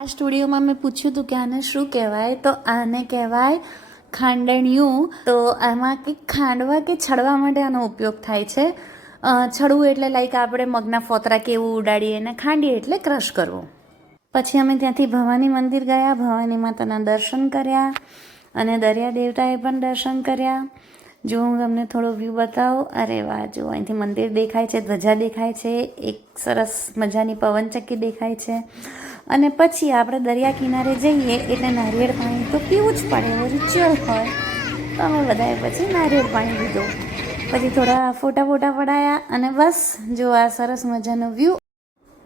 આ સ્ટુડિયોમાં મેં પૂછ્યું હતું કે આને શું કહેવાય, તો આને કહેવાય ખાંડણિયું. તો આમાં કંઈક ખાંડવા કે છડવા માટે આનો ઉપયોગ થાય છે. છડવું એટલે લાઈક આપણે મગના ફોતરા કે એવું ઉડાડીએ, અને ખાંડીએ એટલે ક્રશ કરવું. પછી અમે ત્યાંથી ભવાની મંદિર ગયા, ભવાની માતાના દર્શન કર્યા અને દરિયા દેવતાએ પણ દર્શન કર્યા. જો હું તમને થોડો વ્યૂ બતાવું. અરે વાહ, જો અહીંથી મંદિર દેખાય છે, ધ્વજા દેખાય છે, એક સરસ મજાની પવનચક્કી દેખાય છે. અને પછી આપણે દરિયા કિનારે જઈએ એટલે નારિયેળ પાણી તો પીવું જ પડે, એવું રિચ્યુઅલ હોય. તો અમે બધાએ પછી નારિયેળ પાણી લીધું. પછી થોડા ફોટા પડાયા અને બસ જો આ સરસ મજાનો વ્યૂ.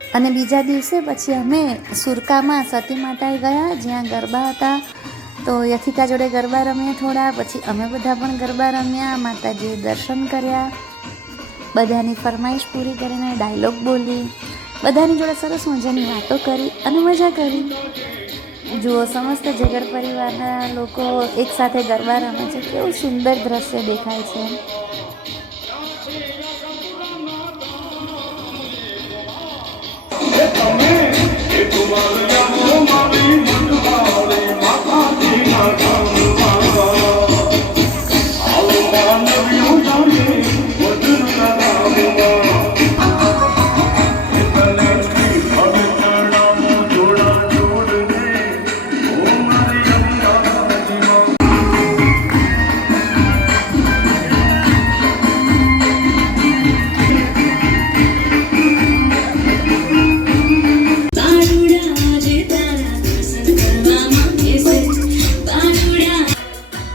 અને બીજા દિવસે પછી અમે સુરકામાં સતી માતાએ ગયા, જ્યાં ગરબા હતા. તો યથિકા જોડે ગરબા રમ્યા થોડા. પછી અમે બધા પણ ગરબા રમ્યા, માતાજીએ દર્શન કર્યા, બધાની ફરમાઈશ પૂરી કરીને ડાયલોગ બોલી, બધાની જોડે સરસ મજાની વાતો કરી અને મજા કરી. જુઓ, સમસ્ત જગર પરિવારના લોકો એકસાથે ગરબા રમે છે, કેવું સુંદર દ્રશ્ય દેખાય છે.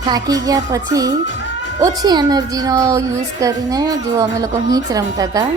થાકી ગયા પછી ઓછી એનર્જીનો યુઝ કરીને જો અમે લોકો હીંચ રમતા હતા.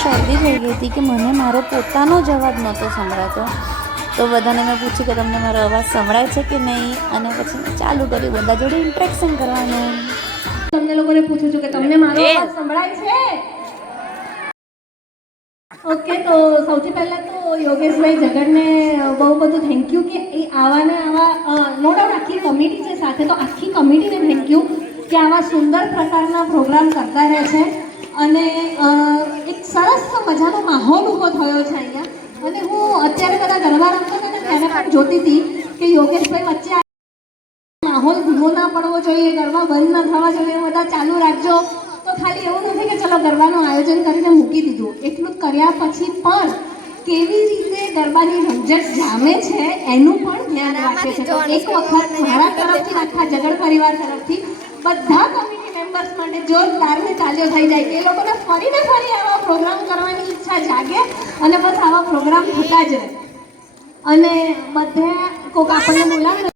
શરદી થઈ ગઈ હતી કે મને મારો પોતાનો જ અવાજ નહોતો સંભળાતો. તો બધાને મેં પૂછ્યું કે તમને મારો અવાજ સંભળાય છે કે નહીં, અને પછી ચાલુ કર્યું બધા જોડે ઇન્ટરેક્શન કરવાનું. તમને લોકોને પૂછું છું કે તમને મારો અવાજ સંભળાય છે? ઓકે, તો સૌથી પહેલાં તો યોગેશભાઈ જગરને બહુ બધું થેન્ક યુ કે એ આવા નો ડાઉટ આખી કમિટી છે સાથે, તો આખી કમિટીને થેન્ક યુ કે આવા સુંદર પ્રકારના પ્રોગ્રામ કરતા રહે છે. અને એક સરસ મજાનો માહોલ ઊભો થયો છે અહીંયા. અને હું અત્યારે બધા ગરબા રમતા હતા ત્યારે પણ જોતી હતી કે યોગેશભાઈ વચ્ચે માહોલ ધીમો ના પડવો જોઈએ, ગરબા બંધ ના થવા જોઈએ, બધા ચાલુ રાખજો. તો ખાલી એવું નથી કે ચલો ગરબાનું આયોજન કરીને મૂકી દીધું, એટલું જ કર્યા પછી પણ કેવી રીતે ગરબાની રમઝટ જામે છે એનું પણ ધ્યાન રાખે છે. તો એક વખત મારા તરફથી, આખા જગર પરિવાર તરફથી બધા કમિટી મેમ્બર્સ માટે જોરદારની તાલીઓ થઈ જાય કે એ લોકોને ફરી આવા પ્રોગ્રામ કરવાની ઈચ્છા જાગે અને બસ આવા પ્રોગ્રામ થતા જ રહે. અને બધા કોઈક આપણને બોલાવે